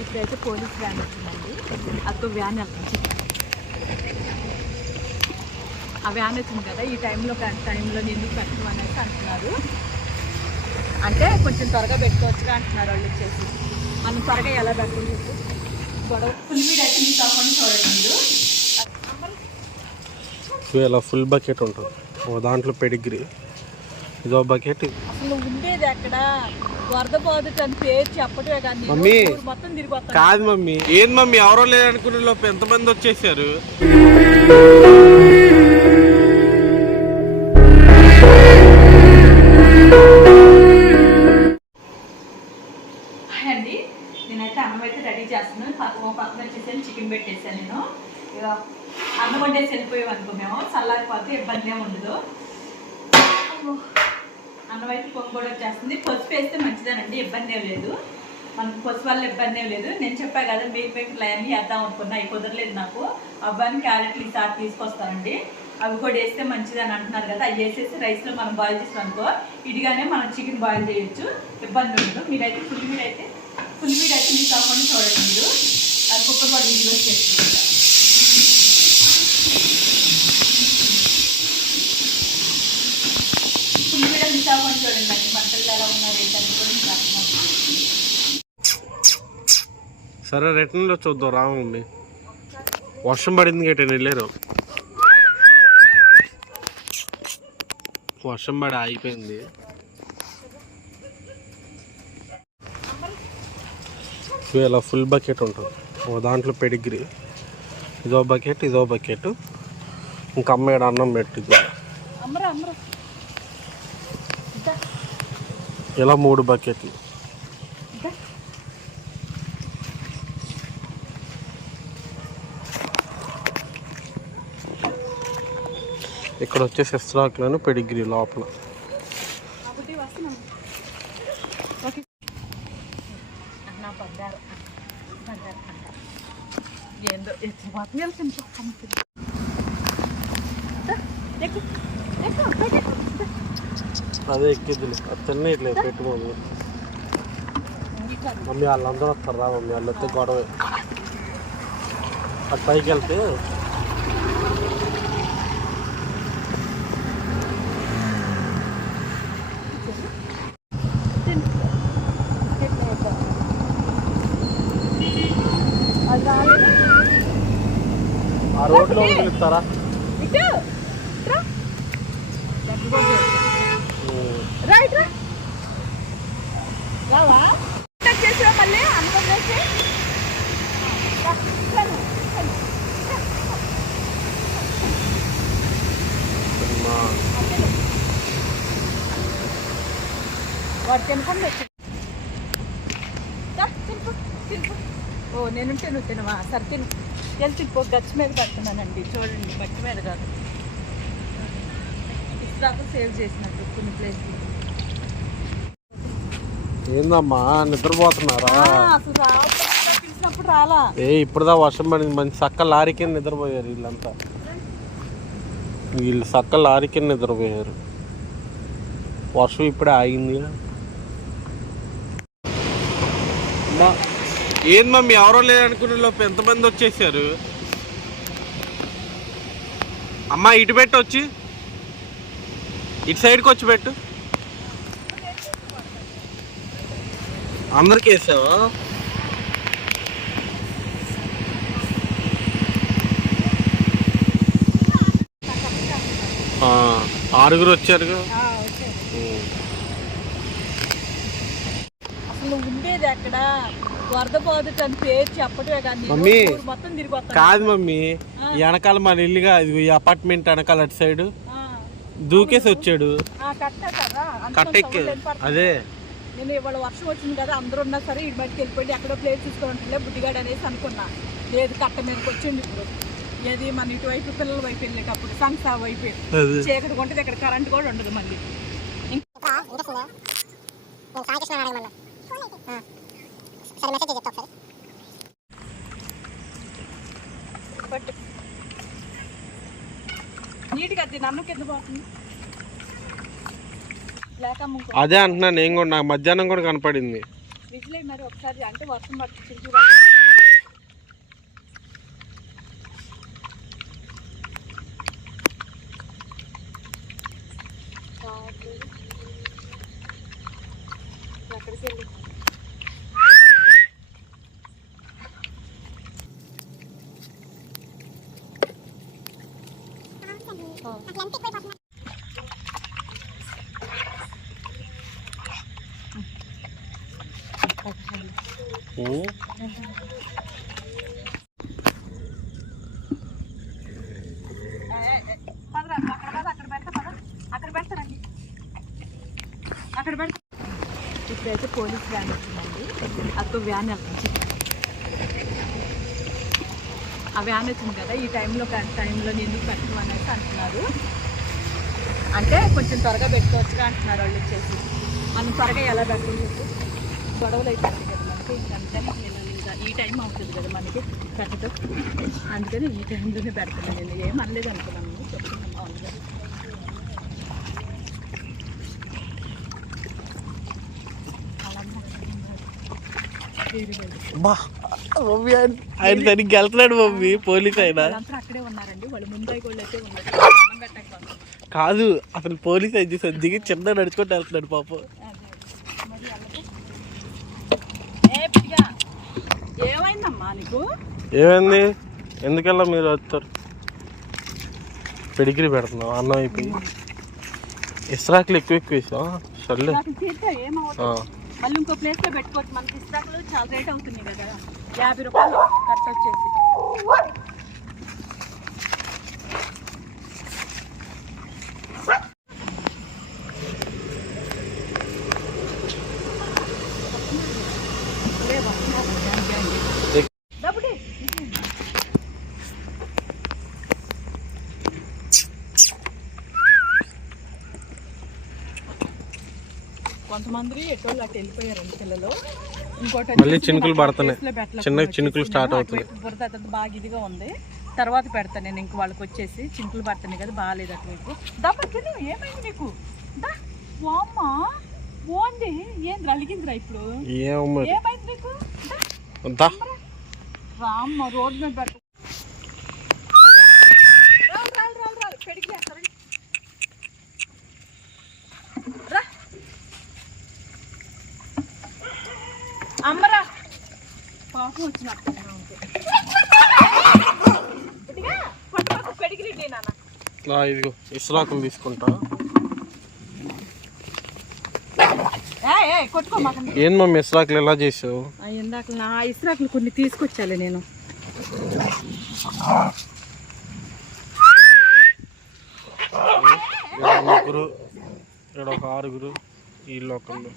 ఇప్పుడైతే police van వచ్చిందండి. అక్కడ వ్యాన్ వెళ్తుంది. ఆ వ్యాన్ వచ్చింది కదా, ఈ టైంలో ఎందుకు పెట్టడం అనేసి అంటున్నారు. అంటే కొంచెం త్వరగా పెట్టుకోవచ్చుగా అంటున్నారు వాళ్ళు వచ్చేసి. మనం త్వరగా ఎలా పెట్టుకుంటుంది గొడవ ఫుల్ వీడ్ అయితే మీకు కాకుండా చూడండి. ఇలా ఫుల్ బకెట్ ఉంటుంది, ఓ దాంట్లో పెడిగ్రీ, ఇదో బకెట్. అసలు ఉండేది ఎక్కడ వరద బాధ అని పేరు చెప్పటమే కానీ మమ్మీ మొత్తం తిరిగిపోతాను. కాదు మమ్మీ, ఏం మమ్మీ ఎవరో లేదనుకునే లోపు ఎంతమంది వచ్చేసారు. అండి నేనైతే అన్నం అయితే రెడీ చేస్తున్నాను. పక్కన వచ్చేసాను, చికెన్ పెట్టేసాను. నేను అన్నం వండేసి వెళ్ళిపోయాం అనుకో, మేము చల్లారిపోతే ఇబ్బంది ఏమి ఉండదు. అన్నం అయితే పొంగు కూడా వచ్చేస్తుంది. పసుపు వేస్తే మంచిదేనండి, ఇబ్బంది ఏం లేదు. మనకు పసుపు వల్ల ఇబ్బంది ఏం లేదు. నేను చెప్పా కదా మేకలు అన్నీ వేద్దాం అనుకున్నా, అవి కుదరలేదు నాకు. అబ్బాయిని క్యారెట్లు ఈసారి తీసుకొస్తానండి, అవి కూడా వేస్తే మంచిదని అంటున్నారు కదా. అవి వేసేసి రైస్లో మనం బాయిల్ చేసాం అనుకో, ఇదిగానే మనం చికెన్ బాయిల్ చేయొచ్చు, ఇబ్బంది ఉండదు. మీరైతే ఫుల్ మీట్ అయితే మీకు కాకుండా చూడండి. మీరు అది కుక్కర్ కూడా వీడియో చేసుకుంటారు. ఫుల్ మీట్ మిస్ అవ్వకుండా చూడండి అండి. మంటలు ఎలా ఉన్నారు ఏంటని కూడా మీకు అర్థమవుతుంది. సరే రిటర్న్లో చూద్దాం రా మమ్మీ. వర్షం పడింది గట్టి వెళ్ళారు, వర్షం పడి ఆగిపోయింది. ఇలా ఫుల్ బకెట్ ఉంటుంది, ఓ దాంట్లో పెడిగ్రీ, ఇదో బకెట్, ఇంకా అమ్మాయి అన్నం పెట్టింది. ఇలా 3 బకెట్లు. ఇక్కడ వచ్చేసి ఎస్రాక్లను పెడిగ్రీ లోపల. అదే ఎక్కిద్దులే, అది తిన్నట్లేదు పెట్టు మమ్మీ. మమ్మీ వాళ్ళందరూ వస్తారు రా మమ్మీ, వాళ్ళు వస్తే గొడవే. అటు పైకి వెళ్తే ఆ రోడ్లో వదిలిస్తారా? మళ్ళీ అనుకోసి వాడు తినకుండా ఓ నేనుంటే నువ్వు తినవా? సరే తిను, తినిపో. గచ్చి మీద పెడుతున్నానండి చూడండి, గచ్చి మీద కాదు. ఇస్తాకు సేవ్ చేసినట్టు కొన్ని ప్లేస్. ఏందమ్మా నిద్రపోతున్నారా? అసలు పిలిచినప్పుడు రాలా. ఇప్పుడుదా వర్షం పడింది, మంచి సక్క లారీ కింద నిద్రపోయారు వీళ్ళంతా. వీళ్ళు సక్క లారీ కింద నిద్రపోయారు, వర్షం ఇప్పుడే ఆగింది. ఏంది మమ్మీ ఎవరో లేదనుకునే లోపు ఎంతమంది వచ్చేసారు. అమ్మా ఇటు పెట్టు, వచ్చి ఇటు సైడ్కి వచ్చి పెట్టు. అందరికి వేసావా? ఆరుగురు వచ్చారుగా. అసలు ఉండేది ఎక్కడ వరద బాధ అని పేరు చెప్పటమే కానీ మమ్మీ మొత్తం తిరిగిపోతాను. కాదు మమ్మీ, వెనకాల మన ఇల్లుగా ఈ అపార్ట్మెంట్ వెనకాల అటు సైడ్ దూకేసి వచ్చాడు. కట్టెక్కి అదే నేను ఇవాళ వర్షం వచ్చింది కదా, అందరూ ఉన్నా సరే ఇటు బయటకు వెళ్ళిపోయి ఎక్కడో ప్లేస్ చూసుకోవట్లే బుద్ధిగాడు అనేసి అనుకున్నా. లేదు కట్ట మీదకి వచ్చింది. ఇప్పుడు ఏది మన ఇటువైపు పిల్లల వైపు వెళ్ళేటప్పుడు సంస్థ వైపు చీకటి కొంటే ఇక్కడ కరెంట్ కూడా ఉండదు. మళ్ళీ నీట్గా తిని అన్నం కింద పోతుంది. అదే అంటున్నా నేను కూడా, నాకు మధ్యాహ్నం కూడా కనపడింది. విజిలే మరి ఒకసారి అంటే వర్షం పడుతుంది. అక్కడికి వెళ్ళి అక్కడ పెడతా. ఇప్పుడైతే పోలీస్ వ్యాన్ వచ్చిందండి. అక్కడ వ్యాన్ వెళ్తుంది. ఆ వ్యాన్ వచ్చింది కదా, ఈ టైంలో ఎందుకు పెట్టడం అనేసి అంటున్నారు. అంటే కొంచెం త్వరగా పెట్టుకోవచ్చుగా అంటున్నారు వాళ్ళు వచ్చేసి. మనం త్వరగా ఎలా పెట్టాలి గొడవలు అయిపోతాయి కదా మనకి. అందుకని నేను ఇంకా ఈ టైం అవుతుంది కదా మనకి పెట్టడం, అందుకని ఈ టైంలోనే పెడుతున్నాను. నేను ఏం అనలేదు అనుకున్నాను, చెప్తున్నాను మామూలుగా. ఆయన సరిగ్గా వెళ్తున్నాడు మమ్మీ, పోలీస్ అయినా అక్కడే ఉన్నారండి వాళ్ళు. ముంబై వాళ్ళు అయితే ఉన్నారు. కాదు అసలు పోలీస్ అయితే దిగి చిన్న నడుచుకుంటూ వెళ్తున్నాడు పాపం. ఏమైందమ్మా నీకు? ఏమైంది? ఎందుకల్లా మీరు వస్తారు? పెడిగిరి పెడుతున్నాం అన్నం అయిపోయి. ఇస్రాకులు ఎక్కువ వేసాం. సర్లే మళ్ళీ ఇంకో ప్లేస్ లో పెట్టుకోవచ్చు. మనకి ఇస్రాకులు చాలా రేట్ అవుతున్నాయి కదా, 50 రూపాయలు కట్ వచ్చేసి. కొంతమంది ఎటోళ్ళు అటు వెళ్ళిపోయారండి పిల్లలు. ఇంకోటి మళ్ళీ చినుకులు పడుతున్నాయి, చిన్న చినుకులు స్టార్ట్ అవుతున్నాయి. బురద బాగా ఇదిగా ఉంది. తర్వాత పెడతాను నేను. ఇంక వాళ్ళకి వచ్చేసి చినుకులు పడుతున్నాయి కదా, బాగాలేదు అటువైపు. దబ్బకి ఏమైంది నీకు? అమ్మా బాగుంది. ఏంది అలిగిందిరా ఇప్పుడు? ఏమైంది నీకు? రామ్మ రోడ్ మీద పెట్ట పెడికి రా అమ్మరా. పాపం వచ్చినట్టు పెడికి నాన్న. ఇదిగో ఇస్రాకులు తీసుకుంటా. ఏం మమ్మీ ఇస్రాకులు ఎలా చేసావు? ఇందాక నా ఇస్రాకులు కొన్ని తీసుకొచ్చాలి నేను. ముగ్గురు, ఇక్కడ ఒక 6 వీళ్ళు ఒకళ్ళు.